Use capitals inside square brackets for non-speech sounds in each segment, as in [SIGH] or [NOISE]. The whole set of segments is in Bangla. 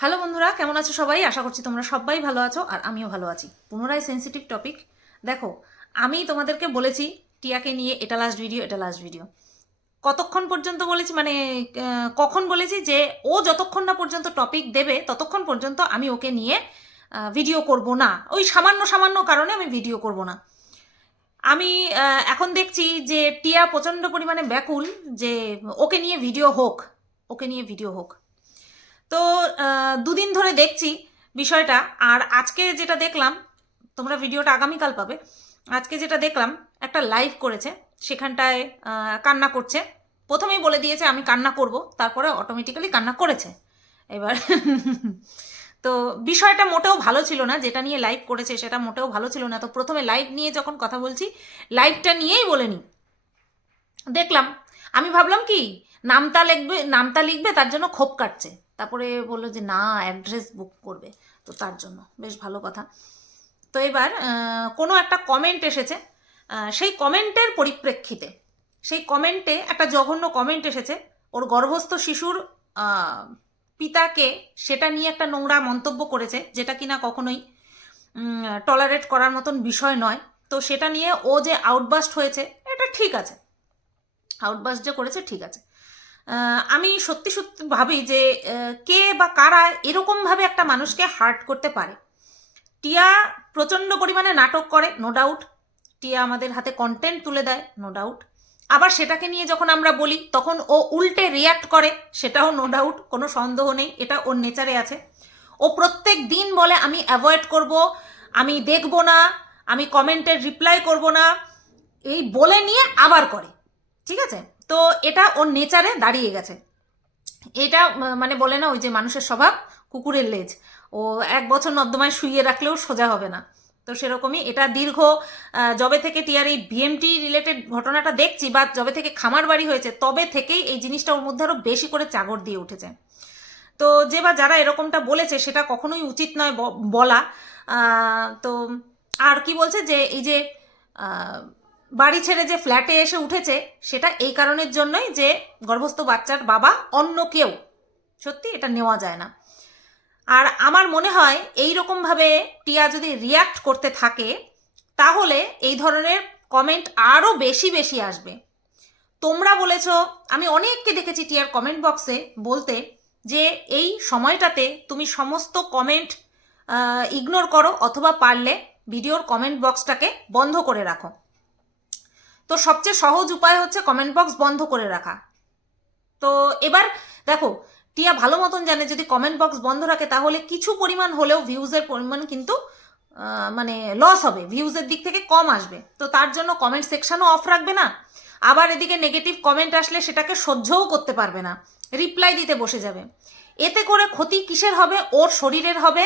হ্যালো বন্ধুরা, কেমন আছো সবাই? আশা করছি তোমরা সবাই ভালো আছো আর আমিও ভালো আছি। পুনরায় সেন্সিটিভ টপিক দেখো, আমি তোমাদেরকে বলেছি টিয়াকে নিয়ে, এটা লাস্ট ভিডিও এটা লাস্ট ভিডিও কতক্ষণ পর্যন্ত বলেছি মানে কখন বলেছি যে ও যতক্ষণ না পর্যন্ত টপিক দেবে, ততক্ষণ পর্যন্ত আমি ওকে নিয়ে ভিডিও করব না। ওই সামান্য সামান্য কারণে আমি ভিডিও করব না। আমি এখন দেখছি যে টিয়া প্রচণ্ড পরিমাণে ব্যাকুল যে ওকে নিয়ে ভিডিও হোক, ওকে নিয়ে ভিডিও হোক। তো দুদিন ধরে দেখছি বিষয়টা। আর আজকে যেটা দেখলাম, তোমরা ভিডিওটা আগামীকাল পাবে। আজকে যেটা দেখলাম, একটা লাইভ করেছে। সেখানটায় কান্না করছে। প্রথমেই বলে দিয়েছে, আমি কান্না করব। তারপরে অটোমেটিক্যালি কান্না করেছে। এবার [LAUGHS] তো বিষয়টা মোটেও ভালো ছিল না, যেটা নিয়ে লাইভ করেছে সেটা মোটেও ভালো ছিল না। তো প্রথমে লাইভ নিয়ে যখন কথা বলছি লাইভটা নিয়েই বলে নি। দেখলাম, আমি ভাবলাম কি, নামতা লিখবে নামতা লিখবে, তার জন্য ক্ষোভ কাটছে। তারপরে বলল যে, না অ্যাড্রেস বুক করবে। তো তার জন্য। বেশ ভালো কথা। তো এবার কোনো একটা কমেন্ট এসেছে। সেই কমেন্টের পরিপ্রেক্ষিতে, সেই কমেন্টে একটা জঘন্য কমেন্ট এসেছে। ওর গর্ভস্থ শিশুর পিতাকে সেটা নিয়ে একটা নোংরা মন্তব্য করেছে, যেটা কিনা কখনোই টলারেট করার মতন বিষয় নয়। তো সেটা নিয়ে ও যে আউটবাস্ট হয়েছে, এটা ঠিক আছে। আউটবাস্ট যে করেছে, ঠিক আছে। আমি সত্যি সত্যি ভাবি যে কে বা কারা এরকমভাবে একটা মানুষকে হার্ট করতে পারে। টিয়া প্রচণ্ড পরিমাণে নাটক করে নো ডাউট টিয়া আমাদের হাতে কন্টেন্ট তুলে দেয় নো ডাউট আবার সেটাকে নিয়ে যখন আমরা বলি, তখন ও উল্টে রিয়াক্ট করে, সেটাও নো ডাউট কোনো সন্দেহ নেই, এটা ওর নেচারে আছে। ও প্রত্যেক দিন বলে, আমি অ্যাভয়েড করব, আমি দেখব না, আমি কমেন্টের রিপ্লাই করব না। এই বলে নিয়ে আবার করে, ঠিক আছে? তো এটা ওর নেচারে দাঁড়িয়ে গেছে। এটা মানে বলে না, ওই যে মানুষের স্বভাব, কুকুরের লেজ। ও এক বছর নর্দমায় শুইয়ে রাখলেও সোজা হবে না। তো সেরকমই এটা দীর্ঘ যবে থেকে টিয়ার এই বিএমটি রিলেটেড ঘটনাটা দেখছি বা যবে থেকে খামার বাড়ি হয়েছে, তবে থেকেই এই জিনিসটা ওর মধ্যে আরও বেশি করে চাগর দিয়ে উঠেছে। তো যে বা যারা এরকমটা বলেছে, সেটা কখনোই উচিত নয় বলা। তো আর কি বলছে যে, এই যে বাড়ি ছেড়ে যে ফ্ল্যাটে এসে উঠেছে, সেটা এই কারণের জন্যই যে গর্ভস্থ বাচ্চার বাবা অন্য কেউ। সত্যি, এটা নেওয়া যায় না। আর আমার মনে হয় এই রকমভাবে টিয়া যদি রিয়াক্ট করতে থাকে, তাহলে এই ধরনের কমেন্ট আরও বেশি বেশি আসবে। তোমরা বলেছ, আমি অনেককে দেখেছি টিয়ার কমেন্ট বক্সে বলতে যে, এই সময়টাতে তুমি সমস্ত কমেন্ট ইগনোর করো অথবা পারলে ভিডিওর কমেন্ট বক্সটাকে বন্ধ করে রাখো। তো সবচেয়ে সহজ উপায় হচ্ছে কমেন্ট বক্স বন্ধ করে রাখা। তো এবার দেখো, টিয়া ভালো মতন জানে যদি কমেন্ট বক্স বন্ধ রাখে তাহলে কিছু পরিমাণ হলেও ভিউজের পরিমাণ কিন্তু মানে লস হবে ভিউজের দিক থেকে কম আসবে। তো তার জন্য কমেন্ট সেকশনও অফ রাখবে না। আবার এদিকে নেগেটিভ কমেন্ট আসলে সেটাকে সহ্যও করতে পারবে না। রিপ্লাই দিতে বসে যাবে। এতে করে ক্ষতি কিসের হবে? ওর শরীরের হবে।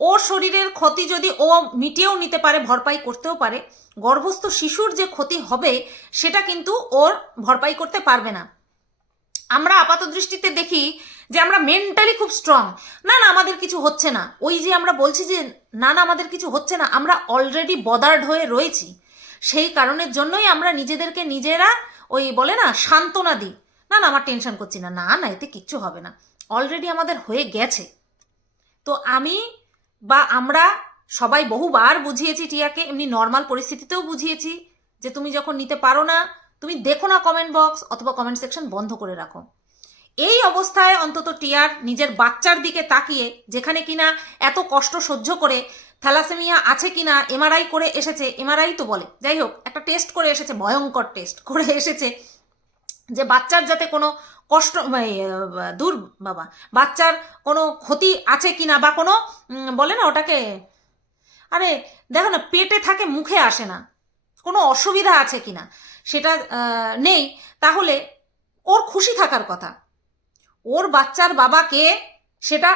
ওর শরীরের ক্ষতি যদি ও মিটিয়েও নিতে পারে, ভরপাই করতেও পারে গর্ভস্থ শিশুর যে ক্ষতি হবে, সেটা কিন্তু ওর ভরপাই করতে পারবে না। আমরা আপাত দৃষ্টিতে দেখি যে আমরা মেন্টালি খুব স্ট্রং না না, আমাদের কিছু হচ্ছে না। ওই যে আমরা বলছি যে, না না, আমাদের কিছু হচ্ছে না, আমরা অলরেডি বদার্ড হয়ে রয়েছি। সেই কারণের জন্যই আমরা নিজেদেরকে নিজেরা ওই বলে না, সান্ত্বনা দিই। না না, আমার টেনশন করছি না। না না, এতে কিচ্ছু হবে না। অলরেডি আমাদের হয়ে গেছে। তো আমি বা আমরা সবাই বহুবার বুঝিয়েছি টিয়াকে, এমনি নর্মাল পরিস্থিতিতেও বুঝিয়েছি যে তুমি যখন নিতে পারো না, তুমি দেখো না কমেন্ট বক্স অথবা কমেন্ট সেকশন বন্ধ করে রাখো। এই অবস্থায় অন্তত টিয়ার নিজের বাচ্চার দিকে তাকিয়ে, যেখানে কিনা এত কষ্ট সহ্য করে থ্যালাসেমিয়া আছে কিনা, এমআরআই করে এসেছে, এমআরআই তো বলে। যাই হোক, একটা টেস্ট করে এসেছে, ভয়ঙ্কর টেস্ট করে এসেছে যে বাচ্চার যাতে কোনো কষ্ট দূর, বাবা, বাচ্চার কোনো ক্ষতি আছে কিনা বা কোনো বলে না ওটাকে আরে দেখো না, পেটে থাকে, মুখে আসে না। কোনো অসুবিধা আছে কি না? সেটা নেই। তাহলে ওর খুশি থাকার কথা। ওর বাচ্চার বাবা কে সেটা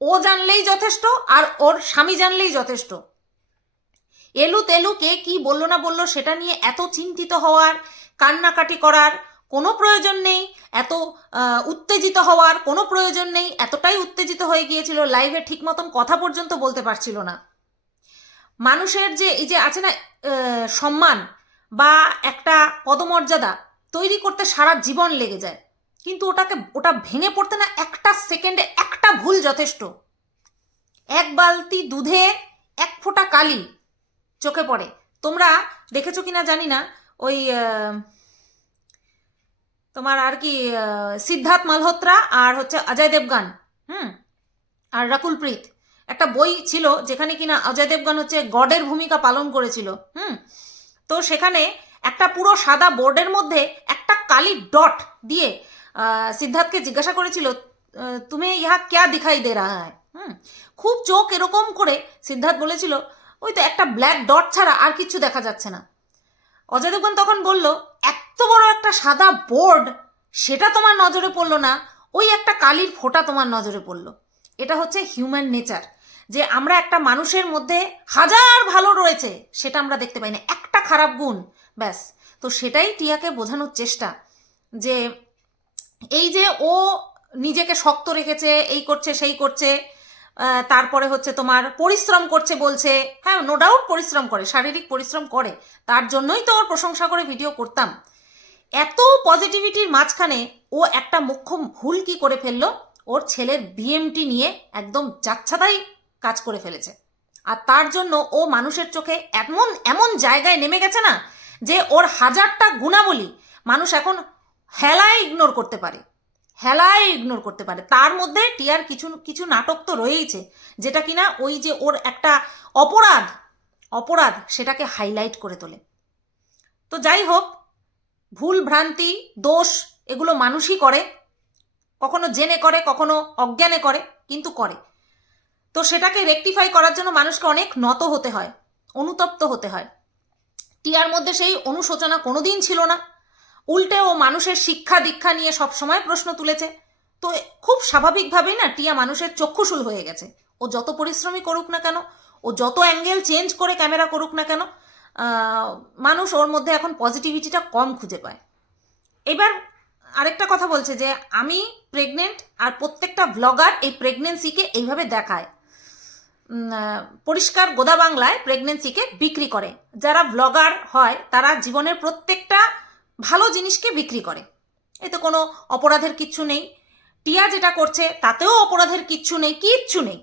ও জানলেই যথেষ্ট আর ওর স্বামী জানলেই যথেষ্ট। এলু তেলু কে কি বলল না বলল সেটা নিয়ে এত চিন্তিত হওয়ার, কান্নাকাটি করার কোনো প্রয়োজন নেই। এত উত্তেজিত হওয়ার কোনো প্রয়োজন নেই। এতটাই উত্তেজিত হয়ে গিয়েছিল, লাইভে ঠিক মতন কথা পর্যন্ত বলতে পারছিল না। মানুষের যে এই যে আছে না সম্মান বা একটা পদমর্যাদা তৈরি করতে সারা জীবন লেগে যায়। কিন্তু ওটাকে, ওটা ভেঙে পড়তে না একটা সেকেন্ডে একটা ভুল যথেষ্ট। এক বালতি দুধে এক ফোঁটা কালি চোখে পড়ে। তোমরা দেখেছ কিনা জানি না, ওই তোমার আর কি সিদ্ধার্থ মালহোত্রা আর হচ্ছে অজয় দেবগান, হুম, আর রাকুল প্রীত একটা বই ছিল যেখানে কিনা অজয় দেবগান হচ্ছে গডের ভূমিকা পালন করেছিল, হুম? তো সেখানে একটা পুরো সাদা বোর্ডের মধ্যে একটা কালি ডট দিয়ে সিদ্ধার্থকে জিজ্ঞাসা করেছিল তুমি ইহা ক্যা দিখাই দে রাহা হ্যায়? হুম? খুব চোখ এরকম করে সিদ্ধার্থ বলেছিল, ওই তো একটা ব্ল্যাক ডট ছাড়া আর কিছু দেখা যাচ্ছে না। অজয় দেবগন তখন বলল, এত বড় একটা সাদা বোর্ড, সেটা তোমার নজরে পড়ল না, ওই একটা কালির ফোঁটা তোমার নজরে পড়ল। এটা হচ্ছে হিউম্যান নেচার। যে আমরা একটা মানুষের মধ্যে হাজার ভালো রয়েছে, সেটা আমরা দেখতে পাই না। একটা খারাপ গুণ, ব্যাস। তো সেটাই টিয়াকে বোঝানোর চেষ্টা যে এই যে ও নিজেকে শক্ত রেখেছে, এই করছে, সেই করছে তারপরে হচ্ছে তোমার পরিশ্রম করছে বলছে হ্যাঁ নো ডাউট পরিশ্রম করে, শারীরিক পরিশ্রম করে। তার জন্যই তো ওর প্রশংসা করে ভিডিও করতাম। এত পজিটিভিটির মাঝখানে ও একটা মুখ্য ভুল কি করে ফেলল? ওর ছেলের বিএমটি নিয়ে একদম যাচ্ছাদাই কাজ করে ফেলেছে। আর তার জন্য ও মানুষের চোখে এমন এমন জায়গায় নেমে গেছে না যে ওর হাজারটা গুণাবলী মানুষ এখন হেলায় ইগনোর করতে পারে। হেলায় ইগনোর করতে পারে। তার মধ্যে টিয়ার কিছু কিছু নাটক তো রয়েইছে, যেটা কিনা ওই যে ওর একটা অপরাধ অপরাধ সেটাকে হাইলাইট করে তোলে। তো যাই হোক, ভুল ভ্রান্তি, দোষ এগুলো মানুষই করে। কখনো জেনে করে, কখনো অজ্ঞানে করে, কিন্তু করে। তো সেটাকে রেকটিফাই করার জন্য মানুষকে অনেক নত হতে হয়, অনুতপ্ত হতে হয়। টিয়ার মধ্যে সেই অনুশোচনা কোনোদিন ছিল না। উল্টে ও মানুষের শিক্ষা দীক্ষা নিয়ে সবসময় প্রশ্ন তুলেছে। তো খুব স্বাভাবিকভাবেই না টিয়া মানুষের চক্ষুশূল হয়ে গেছে। ও যত পরিশ্রমী করুক না কেন, ও যত অ্যাঙ্গেল চেঞ্জ করে ক্যামেরা করুক না কেন মানুষ ওর মধ্যে এখন পজিটিভিটিটা কম খুঁজে পায়। এবার আরেকটা কথা বলছে যে, আমি প্রেগনেন্ট আর প্রত্যেকটা ব্লগার এই প্রেগনেন্সিকে এইভাবে দেখায়। পরিষ্কার গোদা বাংলায় প্রেগনেন্সিকে বিক্রি করে। যারা ব্লগার হয়, তারা জীবনের প্রত্যেকটা ভালো জিনিসকে বিক্রি করে। এতে কোনো অপরাধের কিচ্ছু নেই। টিয়া যেটা করছে, তাতেও অপরাধের কিচ্ছু নেই কিচ্ছু নেই।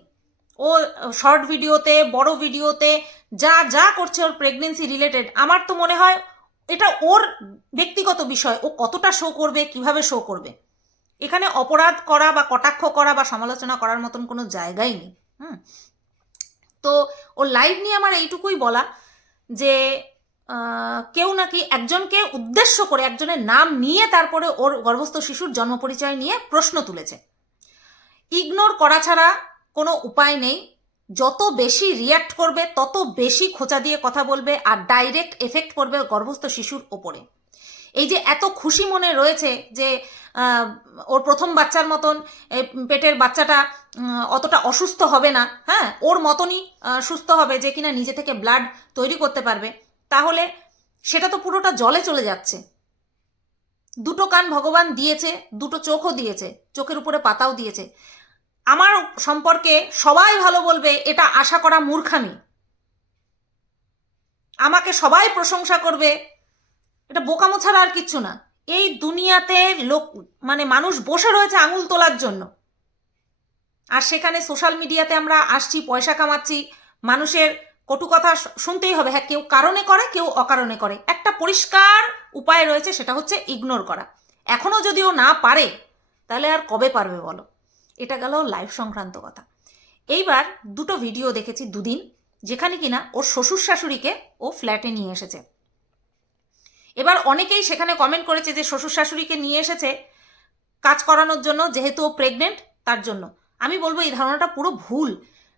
ও শর্ট ভিডিওতে বড় ভিডিওতে যা যা করছে ওর প্রেগনেন্সি রিলেটেড আমার তো মনে হয় এটা ওর ব্যক্তিগত বিষয়। ও কতটা শো করবে, কীভাবে শো করবে। এখানে অপরাধ করা বা কটাক্ষ করা বা সমালোচনা করার মতন কোনো জায়গাই নেই। হুম। তো ওর লাইভ নিয়ে আমার এইটুকুই বলা যে কেউ নাকি একজনকে উদ্দেশ্য করে একজনের নাম নিয়ে তারপরে ওর গর্ভস্থ শিশুর জন্ম পরিচয় নিয়ে প্রশ্ন তুলেছে। ইগনোর করা ছাড়া কোনো উপায় নেই। যত বেশি রিয়্যাক্ট করবে, তত বেশি খোঁচা দিয়ে কথা বলবে আর ডাইরেক্ট এফেক্ট করবে গর্ভস্থ শিশুর ওপরে। এই যে এত খুশি মনে রয়েছে যে ওর প্রথম বাচ্চার মতন পেটের বাচ্চাটা অতটা অসুস্থ হবে না হ্যাঁ? ওর মতনই সুস্থ হবে যে কিনা নিজে থেকে ব্লাড তৈরি করতে পারবে। তাহলে সেটা তো পুরোটা জলে চলে যাচ্ছে। দুটো কান ভগবান দিয়েছে, দুটো চোখও দিয়েছে, চোখের উপরে পাতাও দিয়েছে। আমার সম্পর্কে সবাই ভালো বলবে, এটা আশা করা মূর্খামি। আমাকে সবাই প্রশংসা করবে, এটা বোকামো ছাড়া আর কিচ্ছু না। এই দুনিয়াতে লোক মানে মানুষ বসে রয়েছে আঙুল তোলার জন্য। আর সেখানে সোশ্যাল মিডিয়াতে আমরা আসছি, পয়সা কামাচ্ছি, মানুষের কটু কথা শুনতেই হবে। হ্যাঁ কেউ কারণে করে, কেউ অকারণে করে। একটা পরিষ্কার উপায় রয়েছে, সেটা হচ্ছে ইগনোর করা। এখনও যদিও না পারে, তাহলে আর কবে পারবে বলো? এটা গেল লাইভ সংক্রান্ত কথা। এইবার দুটো ভিডিও দেখেছি দুদিন, যেখানে কিনা ওর শ্বশুর শাশুড়িকে ও ফ্ল্যাটে নিয়ে এসেছে। এবার অনেকেই সেখানে কমেন্ট করেছে যে শ্বশুর শাশুড়িকে নিয়ে এসেছে কাজ করানোর জন্য, যেহেতু ও প্রেগনেন্ট তার জন্য। আমি বলব এই ধারণাটা পুরো ভুল।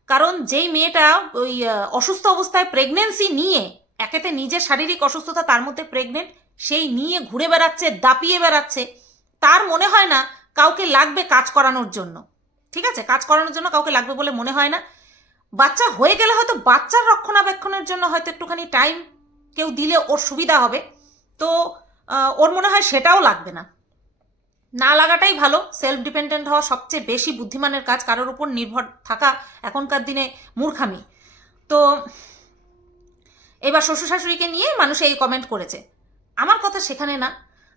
কারণ যেই মেয়েটা ওই অসুস্থ অবস্থায় প্রেগনেন্সি নিয়ে, একেতে নিজের শারীরিক অসুস্থতা তার মধ্যে প্রেগনেন্ট সেই নিয়ে ঘুরে বেড়াচ্ছে, দাপিয়ে বেড়াচ্ছে, তার মনে হয় না কাউকে লাগবে কাজ করানোর জন্য। ঠিক আছে? কাজ করানোর জন্য কাউকে লাগবে বলে মনে হয় না। বাচ্চা হয়ে গেলে হয়তো বাচ্চার রক্ষণাবেক্ষণের জন্য হয়তো একটুখানি টাইম কেউ দিলে ওর সুবিধা হবে। তো ওর মনে হয় সেটাও লাগবে না। না লাগাটাই ভালো সেলফ ডিপেন্ডেন্ট হওয়া সবচেয়ে বেশি বুদ্ধিমানের কাজ, কারোর উপর নির্ভর থাকা এখনকার দিনে মূর্খামি। তো, এবার শ্বশুর শাশুড়িকে নিয়ে মানুষ এই কমেন্ট করেছে। আমার কথা সেখানে না।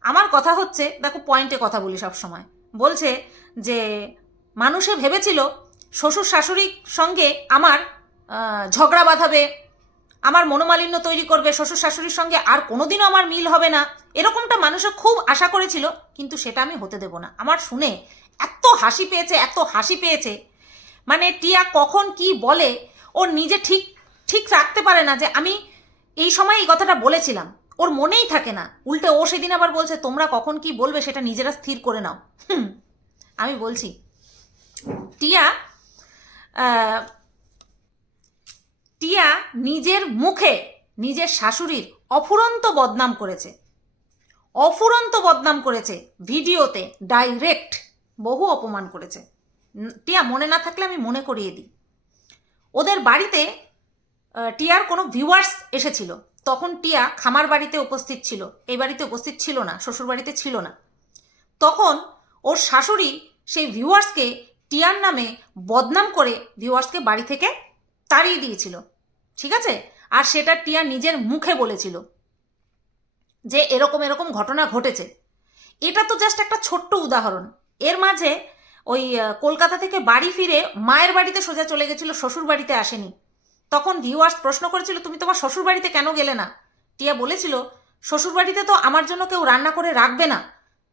আমার কথা হচ্ছে, দেখো পয়েন্টে কথা বলি সব সময় বলছে যে, মানুষে ভেবেছিল শ্বশুর শাশুড়ির সঙ্গে আমার ঝগড়া বাঁধাবে আমার মনোমালিন্য তৈরি করবে শ্বশুর শাশুড়ির সঙ্গে আর কোনোদিনও আমার মিল হবে না। এরকমটা মানুষে খুব আশা করেছিল, কিন্তু সেটা আমি হতে দেব না। আমার শুনে এত হাসি পেয়েছে, এত হাসি পেয়েছে। মানে টিয়া কখন কি বলে ও নিজে ঠিক ঠিক রাখতে পারে না যে আমি এই সময় এই কথাটা বলেছিলাম। ওর মনেই থাকে না। উল্টে ও সেদিন আবার বলছে, তোমরা কখন কি বলবে সেটা নিজেরা স্থির করে নাও। আমি বলছি। টিয়া টিয়া নিজের মুখে নিজের শাশুড়ির অফুরন্ত বদনাম করেছে। অফুরন্ত বদনাম করেছে ভিডিওতে ডাইরেক্ট বহু অপমান করেছে। টিয়া মনে না থাকলে আমি মনে করিয়ে দিই। ওদের বাড়িতে টিয়ার কোনো ভিউয়ার্স এসেছিল। তখন টিয়া খামার বাড়িতে উপস্থিত ছিল। এই বাড়িতে উপস্থিত ছিল না, শ্বশুর বাড়িতে ছিল না। তখন ওর শাশুড়ি সেই ভিউয়ার্সকে টিয়ার নামে বদনাম করে ভিউয়ার্সকে বাড়ি থেকে তাড়িয়ে দিয়েছিল, ঠিক আছে? আর সেটা টিয়া নিজের মুখে বলেছিল যে এরকম এরকম ঘটনা ঘটেছে। এটা তো জাস্ট একটা ছোট্ট উদাহরণ। এর মাঝে ওই কলকাতা থেকে বাড়ি ফিরে মায়ের বাড়িতে সোজা চলে গেছিল, শ্বশুর বাড়িতে আসেনি। তখন ভিউয়ার্স প্রশ্ন করেছিল, তুমি তোমার শ্বশুর বাড়িতে কেন গেলে না? টিয়া বলেছিল, শ্বশুর বাড়িতে তো আমার জন্য কেউ রান্না করে রাখবে না।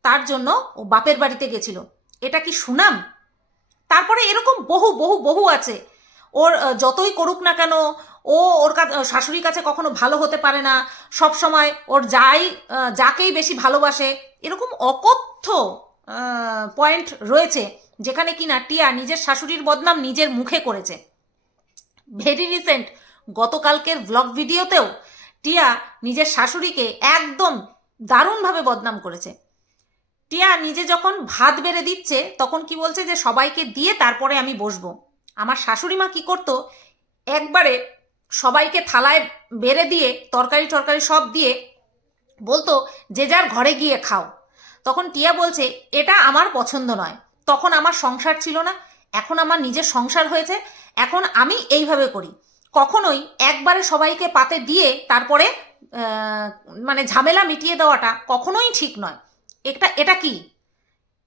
তার জন্য ও বাপের বাড়িতে গেছিল। এটা কি সুনাম? তারপরে এরকম বহু বহু বহু আছে। ওর যতই করুক না কেন, ও ওর শাশুড়ির কাছে কখনো ভালো হতে পারে না। সব সময় ওর যাই যাকেই বেশি ভালোবাসে, এরকম অকথ্য পয়েন্ট রয়েছে, যেখানে কিনা টিয়া নিজের শাশুড়ির বদনাম নিজের মুখে করেছে। ভেরি রিসেন্ট গতকালকের ব্লগ ভিডিওতেও টিয়া নিজের শাশুড়িকে একদম দারুণভাবে বদনাম করেছে। টিয়া নিজে যখন ভাত বেড়ে দিচ্ছে, তখন কি বলছে যে, সবাইকে দিয়ে তারপরে আমি বসবো। আমার শাশুড়ি মা কি করতো? একবারে সবাইকে থালায় বেড়ে দিয়ে, তরকারি টরকারি সব দিয়ে বলতো, যে যার ঘরে গিয়ে খাও। তখন টিয়া বলছে, এটা আমার পছন্দ নয়। তখন আমার সংসার ছিল না, এখন আমার নিজের সংসার হয়েছে, এখন আমি এইভাবে করি। কখনোই একবারে সবাইকে পাতে দিয়ে তারপরে মানে ঝামেলা মিটিয়ে দেওয়াটা কখনোই ঠিক নয়। এটা এটা কি?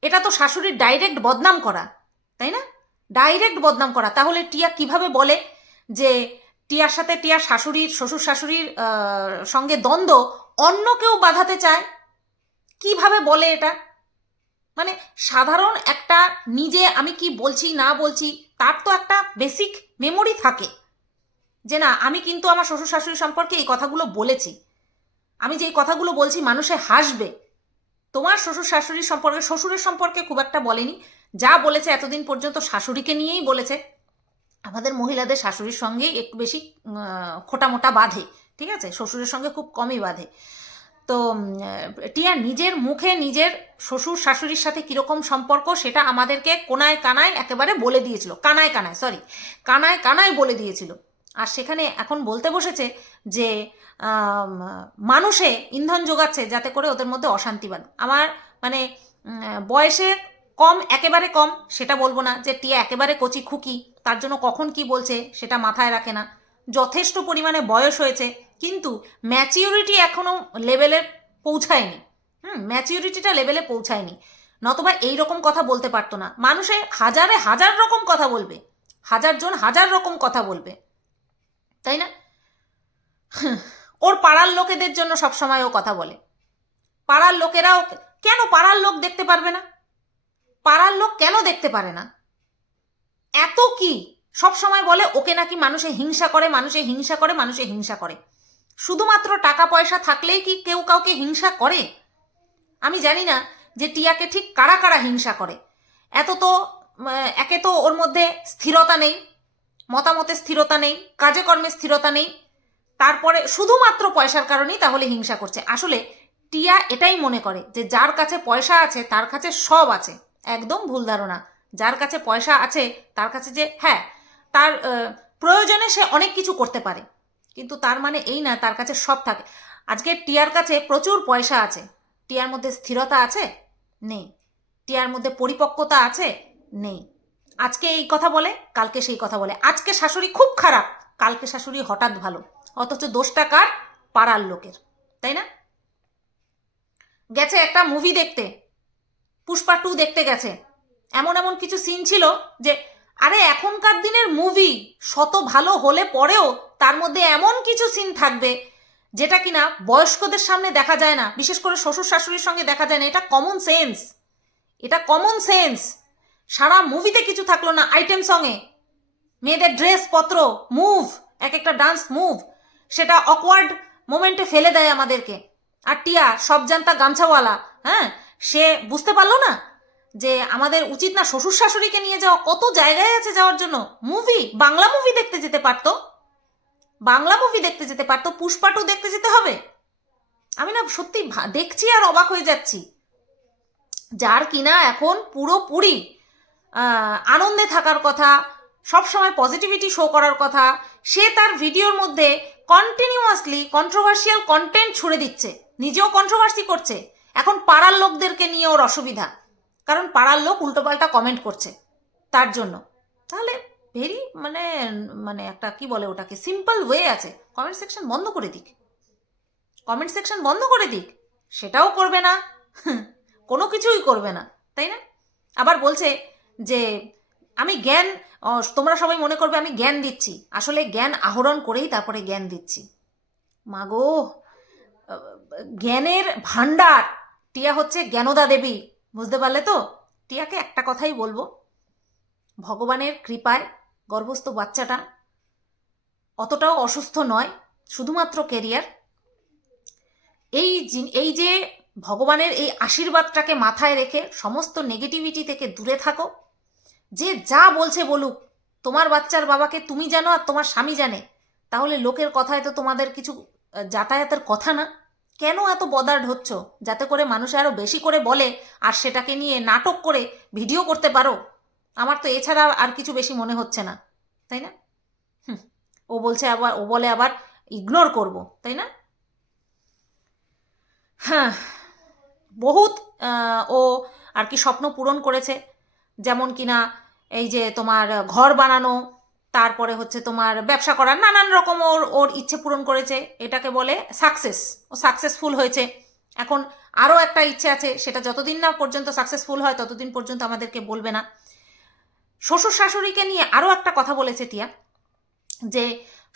এটা তো শাশুড়ির ডাইরেক্ট বদনাম করা, তাই না? ডাইরেক্ট বদনাম করা। তাহলে টিয়া কীভাবে বলে যে টিয়ার সাথে টিয়ার শাশুড়ির, শ্বশুর শাশুড়ির সঙ্গে দ্বন্দ্ব, অন্য কেউ বাধাতে চায়? কীভাবে বলে এটা? মানে সাধারণ একটা নিজে আমি কি বলছি, না বলছি, তার তো একটা বেসিক মেমোরি থাকে যে না, আমি কিন্তু আমার শ্বশুর শাশুড়ি সম্পর্কে এই কথাগুলো বলেছি। আমি যে এই কথাগুলো বলছি, মানুষে হাসবে। তোমার শ্বশুর শাশুড়ির সম্পর্কে, শ্বশুরের সম্পর্কে খুব একটা বলেনি। যা বলেছে এতদিন পর্যন্ত শাশুড়িকে নিয়েই বলেছে। আমাদের মহিলাদের শাশুড়ির সঙ্গেই একটু বেশি খোটামোটা বাঁধে, ঠিক আছে? শ্বশুরের সঙ্গে খুব কমই বাঁধে। তো টিয়া নিজের মুখে নিজের শ্বশুর শাশুড়ির সাথে কীরকম সম্পর্ক সেটা আমাদেরকে কোনায় কানায় একেবারে বলে দিয়েছিল। কানায় কানায় সরি কানায় কানায় বলে দিয়েছিল। আর সেখানে এখন বলতে বসেছে যে মানুষে ইন্ধন যোগাচ্ছে যাতে করে ওদের মধ্যে অশান্তি বাঁধে। আমার মানে বয়সে কম, একেবারে কম, সেটা বলব না যে টিয়া একেবারে কচি খুকি, তার জন্য কখন কি বলছে সেটা মাথায় রাখে না। যথেষ্ট পরিমাণে বয়স হয়েছে, কিন্তু ম্যাচিউরিটি এখনও লেভেলে পৌঁছায়নি। হুম ম্যাচিউরিটিটা লেভেলে পৌঁছায়নি। নতবা এই রকম কথা বলতে পারতো না। মানুষে হাজারে হাজার রকম কথা বলবে। হাজার জন হাজার রকম কথা বলবে। তাই না? ওর পাড়ার লোকেদের জন্য সবসময় ও কথা বলে। পাড়ার লোকেরাও, কেন পাড়ার লোক দেখতে পারবে না? পাড়ার লোক কেন দেখতে পারে না? এত কি? সব সময় বলে, ওকে নাকি মানুষে হিংসা করে, মানুষে হিংসা করে, মানুষে হিংসা করে। শুধুমাত্র টাকা পয়সা থাকলেই কি কেউ কাউকে হিংসা করে? আমি জানি না যে টিয়াকে ঠিক কারা কারা হিংসা করে। এত তো একে তো ওর মধ্যে স্থিরতা নেই, মতামতে স্থিরতা নেই, কাজে কর্মে স্থিরতা নেই। তারপরে শুধুমাত্র পয়সার কারণেই তাহলে হিংসা করছে। আসলে টিয়া এটাই মনে করে যে যার কাছে পয়সা আছে, তার কাছে সব আছে। একদম ভুল ধারণা। যার কাছে পয়সা আছে, তার কাছে যে হ্যাঁ তার প্রয়োজনে সে অনেক কিছু করতে পারে। কিন্তু তার মানে এই না, তার কাছে সব থাকে। আজকে টিয়ার কাছে প্রচুর পয়সা আছে। টিয়ার মধ্যে স্থিরতা আছে? নেই। টিয়ার মধ্যে পরিপক্কতা আছে? নেই। আজকে এই কথা বলে, কালকে সেই কথা বলে। আজকে শাশুড়ি খুব খারাপ। কালকে শাশুড়ি হঠাৎ ভালো। অথচ দোষটা কার? পাড়ার লোকের। তাই না? গেছে একটা মুভি দেখতে। পুষ্পা টু দেখতে গেছে। এমন এমন কিছু সিন ছিল যে, আরে এখনকার দিনের মুভি শত ভালো হলে পরেও তার মধ্যে এমন কিছু সিন থাকবে যেটা কিনা বয়স্কদের সামনে দেখা যায় না। বিশেষ করে শ্বশুর শাশুড়ির সঙ্গে দেখা যায় না। এটা কমন সেন্স এটা কমন সেন্স সারা মুভিতে কিছু থাকল না। আইটেম সঙ্গে মেয়েদের ড্রেস পত্র মুভ এক একটা ডান্স মুভ সেটা অকওয়ার্ড মোমেন্টে ফেলে দেয় আমাদেরকে। আর টিয়া সব জানতা গামছাওয়ালা হ্যাঁ? সে বুঝতে পারল না যে আমাদের উচিত না শ্বশুর শাশুড়িকে নিয়ে যাওয়া। কত জায়গায় আছে যাওয়ার জন্য। মুভি বাংলা মুভি দেখতে যেতে পারতো। বাংলা মুভি দেখতে যেতে পারতো। পুষ্পা টু দেখতে যেতে হবে। আমি না সত্যি দেখছি আর অবাক হয়ে যাচ্ছি। যার কিনা এখন পুরোপুরি আনন্দে থাকার কথা, সবসময় পজিটিভিটি শো করার কথা, সে তার ভিডিওর মধ্যে কন্টিনিউয়াসলি কন্ট্রোভার্সিয়াল কন্টেন্ট ছুড়ে দিচ্ছে। নিজেও কন্ট্রোভার্সি করছে। এখন পাড়ার লোকদেরকে নিয়ে ওর অসুবিধা। কারণ পাড়ার লোক উল্টোপাল্টা কমেন্ট করছে তার জন্য। তাহলে ভেরি মানে মানে একটা কি বলে ওটাকে সিম্পল ওয়ে আছে। কমেন্ট সেকশন বন্ধ করে দিক। কমেন্ট সেকশন বন্ধ করে দিক। সেটাও করবে না। [LAUGHS] কোনো কিছুই করবে না। তাই না? আবার বলছে যে, আমি জ্ঞান তোমরা সবাই মনে করবে আমি জ্ঞান দিচ্ছি। আসলে জ্ঞান আহরণ করেই তারপরে জ্ঞান দিচ্ছি। মাগো জ্ঞানের ভাণ্ডার। টিয়া হচ্ছে জ্ঞানদা দেবী, বুঝতে পারলে তো? টিয়াকে একটা কথাই বলব। ভগবানের কৃপায় গর্ভস্থ বাচ্চাটা অতটাও অসুস্থ নয়, শুধুমাত্র কেরিয়ার এই এই যে ভগবানের এই আশীর্বাদটাকে মাথায় রেখে সমস্ত নেগেটিভিটি থেকে দূরে থাকো। যে যা বলছে বলুক, তোমার বাচ্চার বাবাকে তুমি জানো আর তোমার স্বামী জানে, তাহলে লোকের কথায় তো তোমাদের কিছু যাতায়াতের কথা না। কেন এত বদার্ড হচ্ছ? যাতে করে মানুষ আরও বেশি করে বলে আর সেটাকে নিয়ে নাটক করে ভিডিও করতে পারো। আমার তো এছাড়া আর কিছু বেশি মনে হচ্ছে না। তাই না? হুম, ও বলছে আবার ও বলে আবার ইগনোর করব তাই না? হ্যাঁ। বহুত ও আর কি স্বপ্ন পূরণ করেছে। যেমন কিনা এই যে তোমার ঘর বানানো তারপরে হচ্ছে তোমার ব্যবসা করার নানান রকম ওর ওর ইচ্ছে পূরণ করেছে, এটাকে বলে সাকসেস ও সাকসেসফুল হয়েছে। এখন আরও একটা ইচ্ছে আছে, সেটা যতদিন না পর্যন্ত সাকসেসফুল হয়, ততদিন পর্যন্ত আমাদেরকে বলবে না। শ্বশুর শাশুড়িকে নিয়ে আরও একটা কথা বলেছে টিয়া, যে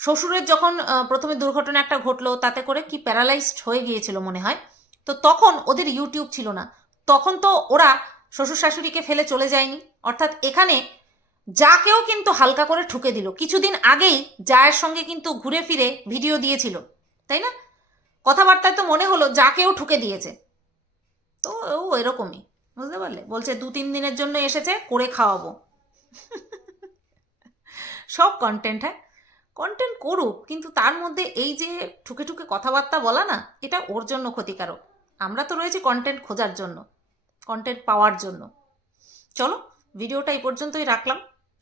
শ্বশুরের যখন প্রথমে দুর্ঘটনা একটা ঘটলো, তাতে করে কি প্যারালাইজড হয়ে গিয়েছিল মনে হয়। তো তখন ওদের ইউটিউব ছিল না। তখন তো ওরা শ্বশুর শাশুড়িকে ফেলে চলে যায়নি। অর্থাৎ এখানে যাকেও কিন্তু হালকা করে ঠুকে দিল। কিছুদিন আগেই জায়ের সঙ্গে কিন্তু ঘুরে ফিরে ভিডিও দিয়েছিল, তাই না? কথাবার্তায় তো মনে হলো যাকেও ঠুকে দিয়েছে। তো ও এরকমই, বুঝতে পারলে? বলছে, দু তিন দিনের জন্য এসেছে, করে খাওয়াবো। সব কন্টেন্ট হ্যাঁ? কন্টেন্ট করুক, কিন্তু তার মধ্যে এই যে ঠুকে ঠুকে কথাবার্তা বলা না, এটা ওর জন্য ক্ষতিকারক। আমরা তো রয়েছি কন্টেন্ট খোঁজার জন্য কন্টেন্ট পাওয়ার জন্য। চলো, ভিডিওটা এই পর্যন্তই রাখলাম।